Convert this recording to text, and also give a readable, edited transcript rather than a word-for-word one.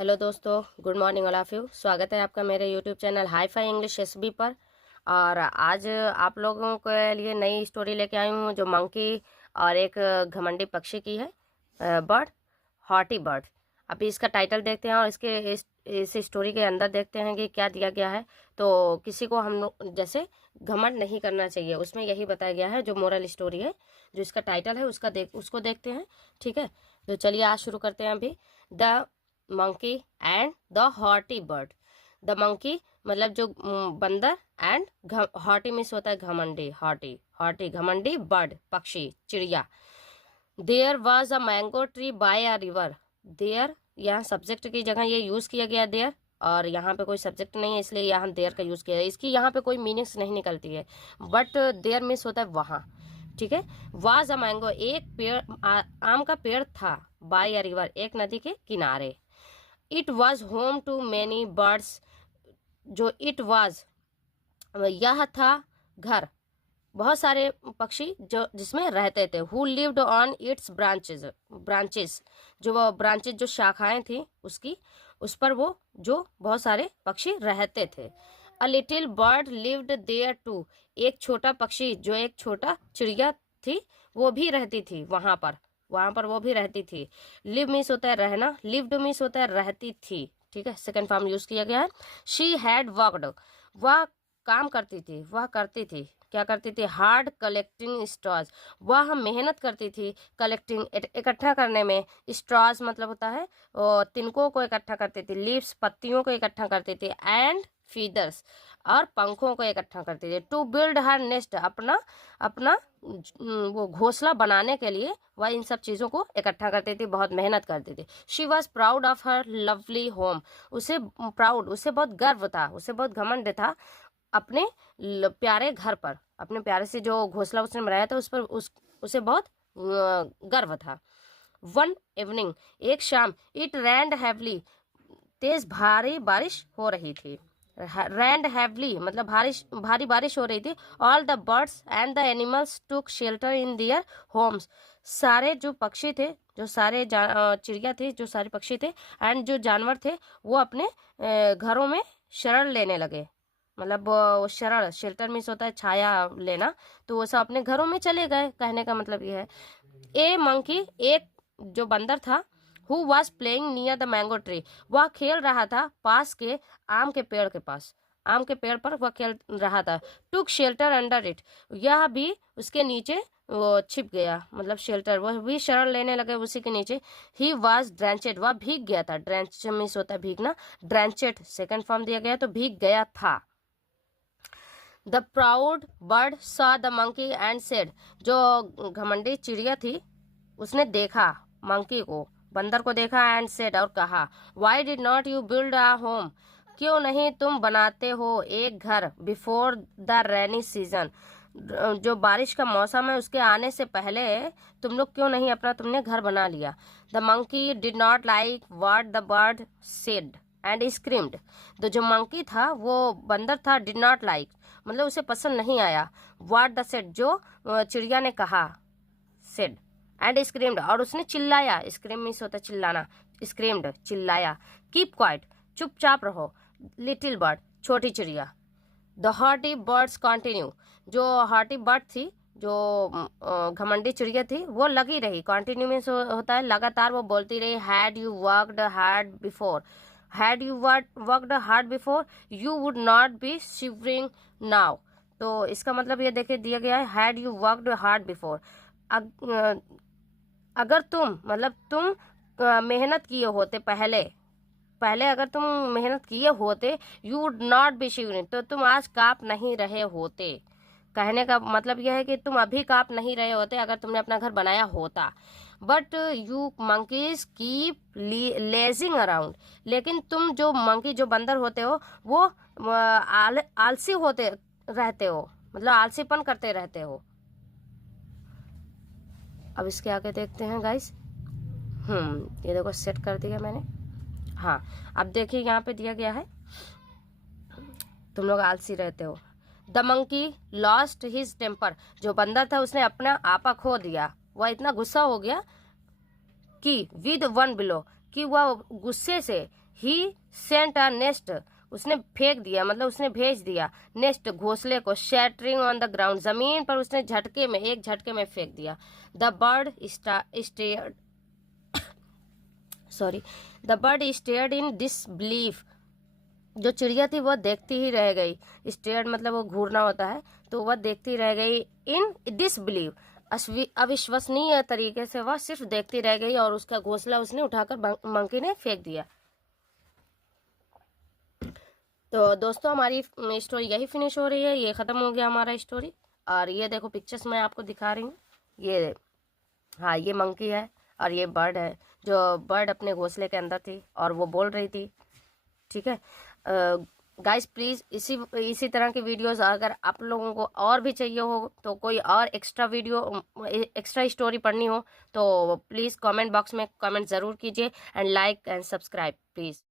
Hello दोस्तों, good morning all of you. स्वागत है आपका मेरे YouTube channel hi fi English SB पर। और आज आप लोगों के लिए नई स्टोरी लेके आई हूँ जो मंकी और एक घमंडी पक्षी की है। Bird, haughty bird. अभी इसका टाइटल देखते हैं और इस स्टोरी के अंदर देखते हैं कि क्या दिया गया है। तो किसी को हम लोग जैसे घमंड नहीं करना चाहिए, उसमें यही बताया गया है जो मोरल स्टोरी है। जो इसका टाइटल है उसको देखते हैं। ठीक है, तो चलिए आज शुरू करते हैं। अभी the monkey and the haughty bird. The monkey मतलब जो बंदर, एंड हॉटी मीन्स होता है घमंडी। हॉटी हॉटी घमंडी, बर्ड पक्षी चिड़िया। There was a mango tree by a river. There यहाँ सब्जेक्ट की जगह ये यूज किया गया देयर, और यहाँ पे कोई सब्जेक्ट नहीं है इसलिए यहाँ देयर का यूज किया है। इसकी यहाँ पे कोई मीनिंग्स नहीं निकलती है, बट देयर मीन्स होता है वहाँ। ठीक है, वाज अ मैंगो एक पेड़ आम का पेड़ था, बाय अ रिवर एक नदी के किनारे। It was home to many birds. जो इट वॉज यह था घर बहुत सारे पक्षी जो जिसमें रहते थे। Who lived on it's branches. Branches जो वो ब्रांचेस जो शाखाएं थी उसकी, उस पर वो जो बहुत सारे पक्षी रहते थे। A little bird lived there too. एक छोटा पक्षी जो एक छोटा चिड़िया थी वो भी रहती थी वहां पर वो भी रहती थी। लिव मीन्स होता है रहना, लिव्ड मीन्स होता है रहती थी। ठीक है, सेकंड फॉर्म यूज किया गया है। She had worked. वह काम करती थी, वह करती थी, क्या करती थी? Hard collecting straws. वह मेहनत करती थी कलेक्टिंग इकट्ठा करने में। स्ट्रॉज मतलब होता है तिनकों को इकट्ठा करती थी, लीव्स पत्तियों को इकट्ठा करती थी, एंड फीदर्स और पंखों को इकट्ठा करती थी। टू बिल्ड हर नेस्ट अपना अपना वो घोंसला बनाने के लिए वह इन सब चीज़ों को इकट्ठा करती थी, बहुत मेहनत करती थी। She was proud of her lovely home. उसे प्राउड, उसे बहुत गर्व था, उसे बहुत घमंड था अपने प्यारे घर पर, अपने प्यारे से जो घोंसला उसने बनाया था उस पर उसे बहुत गर्व था। वन इवनिंग एक शाम, इट रैंड हैवली तेज भारी बारिश हो रही थी। रैंड हैवली मतलब भारी बारिश हो रही थी। All the birds and the animals took shelter in their homes. सारे जो पक्षी थे, जो सारे चिड़िया थी, जो सारे पक्षी थे एंड जो जानवर थे वो अपने घरों में शरण लेने लगे। मतलब शरण, शेल्टर मीन्स होता है छाया लेना, तो वो सब अपने घरों में चले गए, कहने का मतलब ये है। ए मंकी एक जो बंदर था, who was playing near the mango tree. वह खेल रहा था पास के आम के पेड़ के पास, आम के पेड़ पर वह खेल रहा था। टुक शेल्टर अंडर इट। यह भी उसके नीचे वो छिप गया, मतलब शेल्टर, वह भी शरण लेने लगे उसी के नीचे। ही वॉज ड्रेंचेड, वह भीग गया था। ड्रेंच मीन्स होता है भीगना, ड्रेंचेड सेकंड फॉर्म दिया गया तो भीग गया था। The proud bird saw the monkey and said. जो घमंडी चिड़िया थी उसने देखा मंकी को, बंदर को देखा, एंड सेड और कहा, why did not you build a home. क्यों नहीं तुम बनाते हो एक घर, बिफोर द रेनी सीजन। जो बारिश का मौसम है उसके आने से पहले तुम लोग क्यों नहीं अपना तुमने घर बना लिया। The monkey did not like what the bird said and screamed. तो जो मंकी था वो बंदर था, डिड नॉट लाइक मतलब उसे पसंद नहीं आया, व्हाट द सेड जो चिड़िया ने कहा, सेड, एंड स्क्रीम्ड और उसने चिल्लाया। स्क्रीम मीन्स होता है चिल्लाना, स्क्रीम्ड चिल्लाया। कीप क्वाइट चुपचाप रहो, लिटिल बर्ड छोटी चिड़िया। The haughty birds continue. जो हॉटी बर्ड थी, जो घमंडी चिड़िया थी, वो लगी रही। कंटिन्यू मीन्स होता है लगातार वो बोलती रही। Had you worked hard before, had you worked hard before you would not be shivering now. तो इसका मतलब ये देखिए दिया गया है, had you worked hard before, अगर तुम मतलब तुम मेहनत किए होते पहले, अगर तुम मेहनत किए होते, you would not be shivering तो तुम आज कांप नहीं रहे होते। कहने का मतलब यह है कि तुम अभी कांप नहीं रहे होते अगर तुमने अपना घर बनाया होता। But you monkeys keep lazing around. लेकिन तुम जो मंकी जो बंदर होते हो वो आलसी होते रहते हो, मतलब आलसीपन करते रहते हो। अब इसके आगे देखते हैं गाइस। ये देखो सेट कर दिया मैंने। हाँ, अब देखिए यहाँ पे दिया गया है, तुम लोग आलसी रहते हो। The monkey lost his temper. जो बंदर था उसने अपना आपा खो दिया, वह इतना गुस्सा हो गया कि विद वन बिलो, कि वह गुस्से से ही सेंट अ नेस्ट, उसने फेंक दिया, मतलब उसने भेज दिया नेस्ट, घोंसले को, शैटरिंग ऑन द ग्राउंड, जमीन पर उसने झटके में, एक झटके में फेंक दिया। The bird stared, sorry, the bird stared in disbelief, जो चिड़िया थी वह देखती ही रह गई। स्टेयर्ड मतलब वो घूरना होता है, तो वह देखती रह गई इन डिसबिलीव, अविश्वसनीय तरीके से वह सिर्फ देखती रह गई और उसका घोंसला उसने उठाकर मंकी ने फेंक दिया। तो दोस्तों हमारी स्टोरी यही फिनिश हो रही है, ये ख़त्म हो गया हमारा स्टोरी। और ये देखो पिक्चर्स मैं आपको दिखा रही हूँ, ये हाँ ये मंकी है और ये बर्ड है, जो बर्ड अपने घोंसले के अंदर थी और वो बोल रही थी। ठीक है गाइस, प्लीज़ इसी तरह की वीडियोस अगर आप लोगों को और भी चाहिए हो, तो कोई और एक्स्ट्रा वीडियो, एक्स्ट्रा स्टोरी पढ़नी हो, तो प्लीज़ कमेंट बॉक्स में कमेंट ज़रूर कीजिए and like and subscribe please.